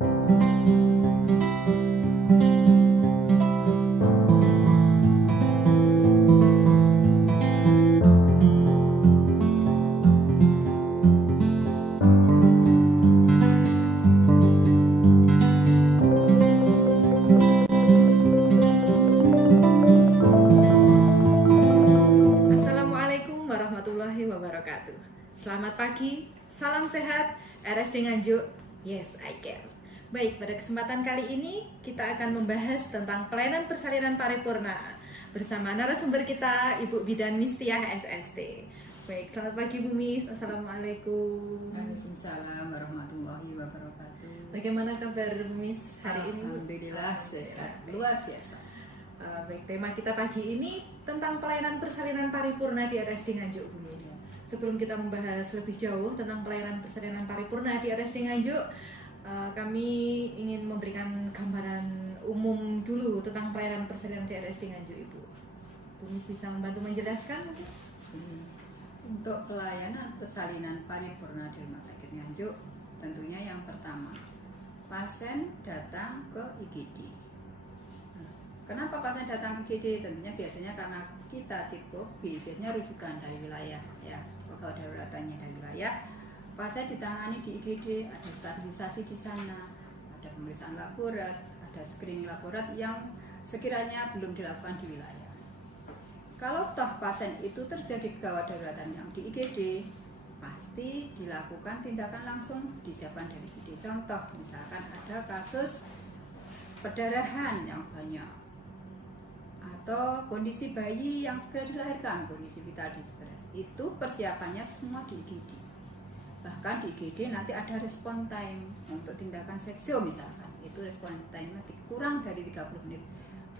Assalamualaikum warahmatullahi wabarakatuh. Selamat pagi, salam sehat, RSD Nganjuk, yes I can. Baik, pada kesempatan kali ini kita akan membahas tentang pelayanan persalinan paripurna bersama narasumber kita Ibu Bidan Mistiah SST. Baik, selamat pagi Bu Mis. Assalamualaikum. Waalaikumsalam warahmatullahi wabarakatuh. Bagaimana kabar Bu Mis hari ini? Alhamdulillah sehat, luar biasa. Baik, tema kita pagi ini tentang pelayanan persalinan paripurna di RSD Nganjuk, Bu Mis. Sebelum kita membahas lebih jauh tentang pelayanan persalinan paripurna di RSD Nganjuk, kami ingin memberikan gambaran umum dulu tentang pelayanan persalinan di RSD Nganjuk, Ibu. Bu Mis bisa membantu menjelaskan mungkin? Untuk pelayanan persalinan paripurna di Rumah Sakit Nganjuk, tentunya yang pertama, pasien datang ke IGD. Kenapa pasien datang ke IGD? Tentunya biasanya karena kita tipe B, biasanya rujukan dari wilayah, ya, kalau daruratanya dari wilayah. Pasien ditangani di IGD, ada stabilisasi di sana, ada pemeriksaan laborat, ada screening laborat yang sekiranya belum dilakukan di wilayah. Kalau toh pasien itu terjadi gawat daruratan yang di IGD, pasti dilakukan tindakan langsung disiapkan dari IGD. Contoh, misalkan ada kasus perdarahan yang banyak, atau kondisi bayi yang segera dilahirkan, kondisi vital distress, itu persiapannya semua di IGD. Bahkan di IGD nanti ada respon time untuk tindakan seksio misalkan, itu respon time nanti kurang dari 30 menit.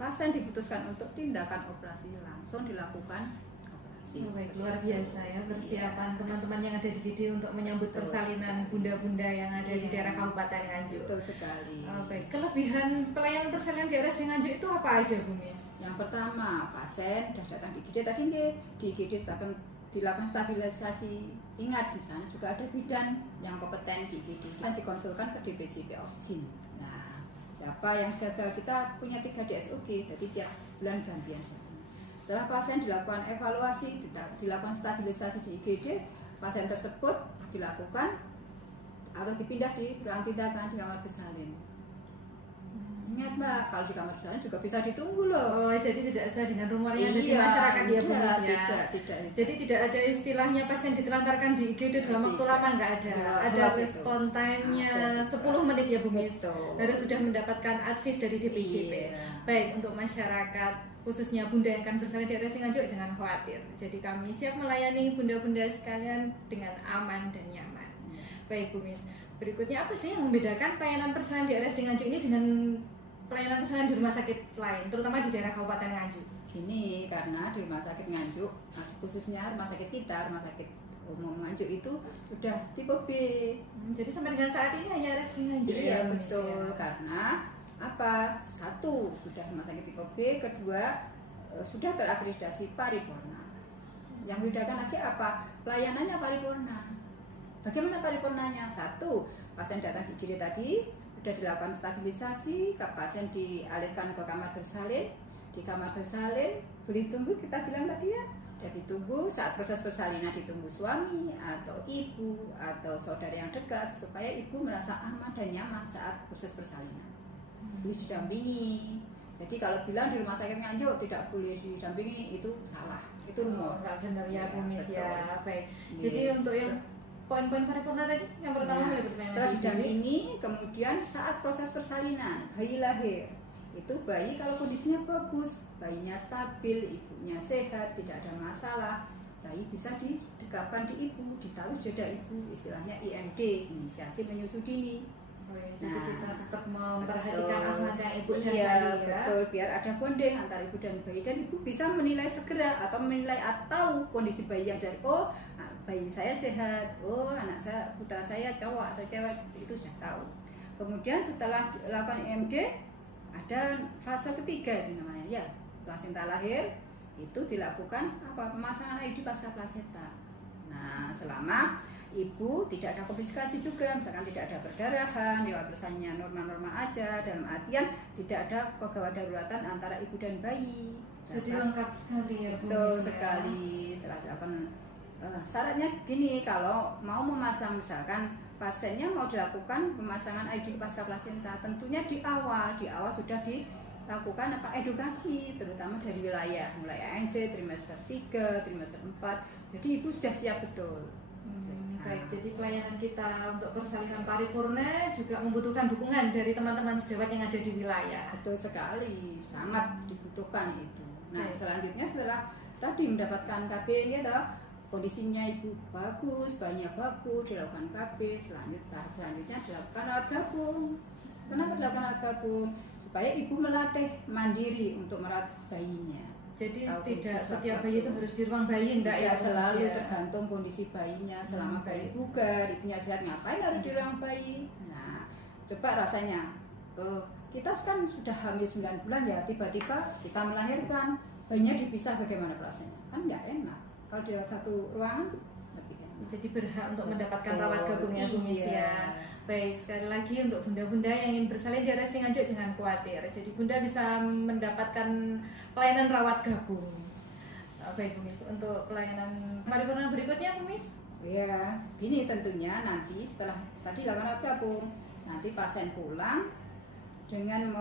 Pasien diputuskan untuk tindakan operasi, langsung dilakukan operasi. Baik, luar biasa ya persiapan teman-teman yang ada di IGD untuk menyambut persalinan bunda-bunda yang ada di daerah Kabupaten Nganjuk. Betul sekali. Baik, kelebihan pelayanan persalinan di RSD Nganjuk itu apa aja, Bu Mis? Yang pertama, pasien sudah datang di IGD, tadi di IGD dilakukan stabilisasi. Ingat, di sana juga ada bidan yang kompeten di IGD. Kita dikonsulkan ke DPJP Opjin. Nah, siapa yang jaga? Kita punya 3 DSUG, jadi tiap bulan gantian jaga. Setelah pasien dilakukan evaluasi, dilakukan stabilisasi di IGD, pasien tersebut dilakukan atau dipindah di ruang tindakan di kamar bersalin. Ingat Mbak, kalau di kamar bersalin juga bisa ditunggu loh. Oh, jadi tidak sesuai dengan rumor yang ada di masyarakat ya, Bu Mis ya. Tidak. Jadi tidak ada istilahnya pasien ditelantarkan di IGD dalam waktu lama, nggak ada. Ada respon time-nya 10 menit ya, Bu Mis. Harus sudah mendapatkan advice dari DPJP. Baik, untuk masyarakat khususnya bunda yang akan bersalin di RSD Nganjuk, jangan khawatir. Jadi kami siap melayani bunda-bunda sekalian dengan aman dan nyaman. Baik, Bu Mis. Berikutnya, apa sih yang membedakan pelayanan persalinan di RSD Nganjuk ini dengan pelayanan persalinan di rumah sakit lain, terutama di daerah Kabupaten Nganjuk? Gini, karena di Rumah Sakit Nganjuk, khususnya rumah sakit kita, Rumah Sakit Umum Nganjuk itu sudah tipe B. Jadi sampai dengan saat ini hanya RSD Nganjuk. Iya, betul. Ya? Karena apa? Satu, sudah rumah sakit tipe B. Kedua, sudah terakreditasi paripurna. Yang bedakan lagi apa? Pelayanannya paripurna. Bagaimana paripurnanya? Satu, pasien datang di IGD tadi, sudah dilakukan stabilisasi, pasien dialihkan ke kamar bersalin. Di kamar bersalin, boleh tunggu, kita bilang tadi ya, dan ditunggu saat proses persalinan, ditunggu suami atau ibu atau saudara yang dekat supaya ibu merasa aman dan nyaman saat proses persalinan. Boleh didampingi. Jadi kalau bilang di Rumah Sakit Nganjuk tidak boleh didampingi, itu salah, itu rumor. Nggak benar ya, Bu Mis ya. Baik. Jadi untuk yang poin-poin paripurna tadi, yang pertama setelah didampingi, kemudian saat proses persalinan, bayi lahir, itu bayi kalau kondisinya bagus, bayinya stabil, ibunya sehat, tidak ada masalah, bayi bisa didekapkan di ibu, ditaruh di dada ibu, istilahnya IMD, inisiasi menyusu dini. Jadi kita tetap memperhatikan asuhan ibu dan bayi ya. Betul, biar ada bonding antara ibu dan bayi, dan ibu bisa menilai segera atau kondisi bayi yang dari bayi saya sehat, anak saya, putra saya cowok atau cewek, seperti itu sudah tahu. Kemudian setelah dilakukan IMD, ada fase ketiga itu namanya ya, plasenta lahir, itu dilakukan pemasangan IUD pasca plasenta. Nah, selama ibu tidak ada komplikasi juga, misalkan tidak ada perdarahan, dewa bersalinnya normal-normal aja, dalam artian tidak ada kegawat daruratan antara ibu dan bayi. Jadi lengkap sekali ya Bu. Betul sekali. Syaratnya gini, kalau mau memasang misalkan pasiennya mau dilakukan pemasangan IUD pasca plasenta, tentunya di awal sudah dilakukan edukasi, terutama dari wilayah, mulai ANC, trimester 3, trimester 4, jadi ibu sudah siap betul. Baik, jadi pelayanan kita untuk persalinan paripurna juga membutuhkan dukungan dari teman-teman sejawat yang ada di wilayah. Betul sekali, sangat dibutuhkan itu. Nah, selanjutnya setelah tadi mendapatkan KB ini kondisinya ibu bagus, bayinya bagus, dilakukan KB, selanjutnya dilakukan alat gabung. Kenapa dilakukan alat gabung? Supaya ibu melatih mandiri untuk merawat bayinya. Jadi tidak setiap bayi itu harus di ruang bayi, enggak ya? Selalu tergantung kondisi bayinya. Selama bayi bugar, ibunya sehat, ngapain harus di ruang bayi? Nah, coba rasanya. Kita kan sudah hamil 9 bulan ya, tiba-tiba kita melahirkan, bayinya dipisah, bagaimana rasanya? Kan nggak enak. Kalau di satu ruangan lebih enak. Jadi berhak untuk mendapatkan rawat gabung ya Bu Miss ya. Baik, sekali lagi untuk bunda-bunda yang ingin bersalin di RSUD Nganjuk jangan khawatir. Jadi bunda bisa mendapatkan pelayanan rawat gabung. Baik Bu Miss, untuk pelayanan paripurna berikutnya Bu Miss? Ya, ini tentunya nanti setelah tadi lakukan rawat gabung, nanti pasien pulang dengan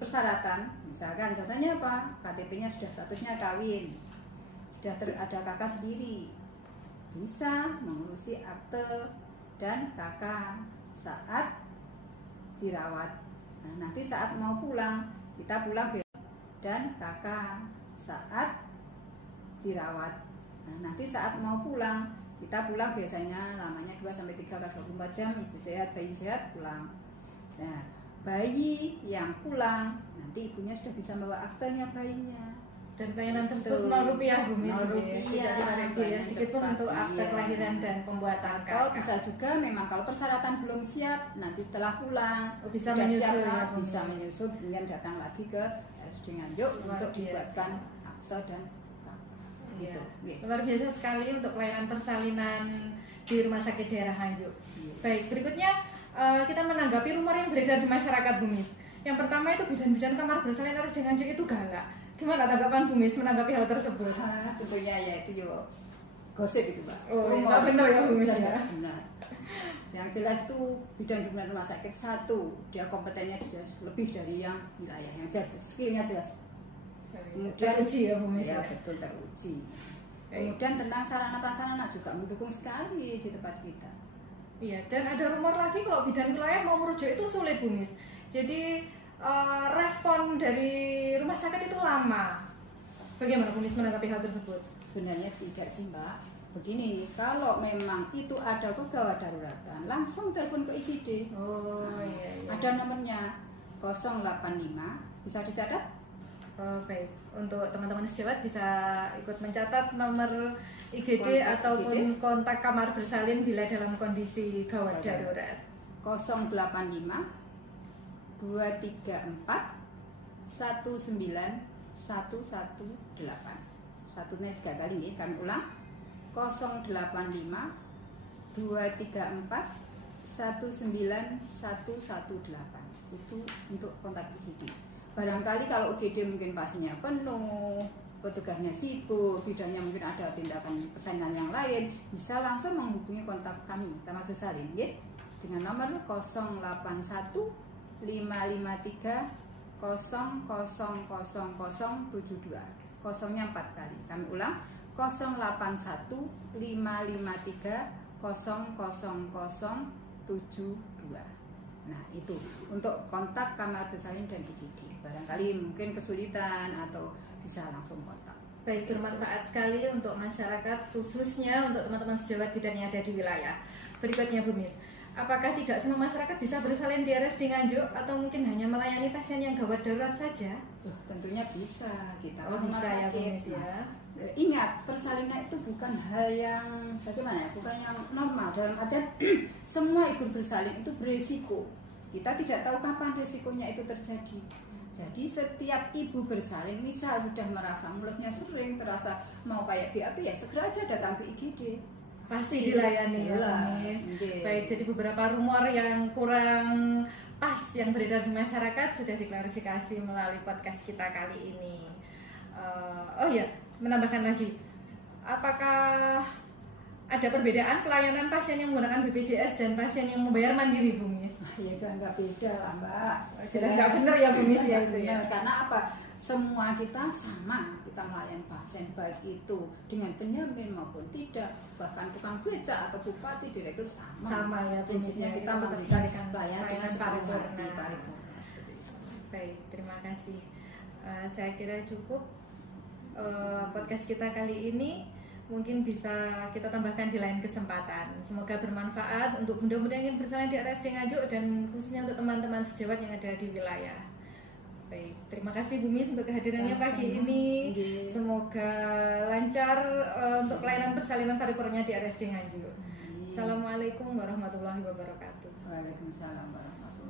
persyaratan, misalkan contohnya apa? KTP-nya sudah statusnya kawin, sudah ada kakak sendiri, bisa mengurusi akte dan kakak saat dirawat. Nah, nanti saat mau pulang, kita pulang dan kakak saat dirawat. Nah, nanti saat mau pulang, kita pulang biasanya lamanya 2-3 kali 24 jam, ibu sehat, bayi sehat, pulang. Nah, bayi yang pulang, nanti ibunya sudah bisa membawa aktenya bayinya. Dan pelayanan tersebut Rp0 Bu Miss. Tidak ada biaya sedikit pun untuk akte kelahiran dan pembuatan kakak. Bisa juga memang kalau persyaratan belum siap, nanti setelah pulang bisa menyusul siap, bisa menyusul, kemudian datang lagi ke RSUD Nganjuk untuk dibuatkan akte dan gitu. Luar biasa sekali untuk pelayanan persalinan di Rumah Sakit Daerah Nganjuk. Baik, berikutnya kita menanggapi rumor yang beredar di masyarakat Bu Miss. Yang pertama itu bidan-bidan kamar bersalin RSUD Nganjuk itu galak. Gimana tanggapan Bu Miss menanggapi hal tersebut? Tentunya ya itu yo gosip itu Mbak. Rumor benar ya Bu Miss ya. Benar. Yang jelas itu bidan-bidan rumah sakit satu, dia kompetennya sudah lebih dari yang wilayah, yang jelas skillnya jelas. Kemudian teruji ya Bu Miss. Ya betul, teruji. Kemudian tentang sarana prasarana juga mendukung sekali di tempat kita. Iya, dan ada rumor lagi kalau bidan wilayah mau merujuk itu sulit Bu Miss. Jadi respon dari rumah sakit itu lama. Bagaimana Bu Miss menanggapi hal tersebut? Sebenarnya tidak sih Mbak. Begini, kalau memang itu ada kegawat daruratan, langsung telepon ke IGD. Iya. Ada nomornya 085, bisa dicatat? Baik, untuk teman-teman sejawat bisa ikut mencatat nomor IGD ataupun kontak kamar bersalin bila dalam kondisi gawat darurat. 085 234 19118. Satunya 3 kali nih, kami ulang. 085 234 19118. Itu untuk kontak IGD. Barangkali kalau UGD mungkin pasiennya penuh, petugasnya sibuk, bidannya mungkin ada tindakan persalinan yang lain, bisa langsung menghubungi kontak kami, kamar bersalin, ya, dengan nomor 081 553 000072. Kosongnya 4 kali. Kami ulang, 081 553 000072. Nah, itu untuk kontak kamar bersalin dan IGD. Barangkali mungkin kesulitan atau bisa langsung kontak. Baik, bermanfaat sekali untuk masyarakat, khususnya untuk teman-teman sejawat bidan yang ada di wilayah. Berikutnya Bu Miss, apakah tidak semua masyarakat bisa bersalin di RSUD Nganjuk atau mungkin hanya melayani pasien yang gawat darurat saja? Tentunya bisa. Kita bisa ya Bu Miss ya. Ingat, persalinan itu bukan hal yang bagaimana ya, bukan yang normal. Dalam artian semua ibu bersalin itu berisiko. Kita tidak tahu kapan risikonya itu terjadi. Jadi setiap ibu bersalin misal sudah merasa mulutnya sering, terasa mau kayak BAB ya segera aja datang ke IGD. Pasti dilayani ya, Miss. Baik, jadi beberapa rumor yang kurang pas yang beredar di masyarakat sudah diklarifikasi melalui podcast kita kali ini. Oh ya, menambahkan lagi, apakah ada perbedaan pelayanan pasien yang menggunakan BPJS dan pasien yang membayar mandiri, Bu Miss? Ya jangan nggak beda lah Mbak. Jelas nggak benar ya Bu Miss ya itu ya. Karena apa? Semua kita sama, kita melayani pasien baik itu dengan penyamping maupun tidak, bahkan tukang beca atau bupati, direktur sama ya prinsipnya kita memberikan pelayanan paripurna. Baik, terima kasih. Saya kira cukup podcast kita kali ini. Mungkin bisa kita tambahkan di lain kesempatan. Semoga bermanfaat untuk bunda-bunda yang ingin bersalin di RSD Nganjuk dan khususnya untuk teman-teman sejawat yang ada di wilayah. Baik, terima kasih Bu Miss untuk kehadirannya pagi ini. Semoga lancar untuk pelayanan persalinan paripurna di RSD Nganjuk. Assalamualaikum warahmatullahi wabarakatuh. Waalaikumsalam warahmatullahi wabarakatuh.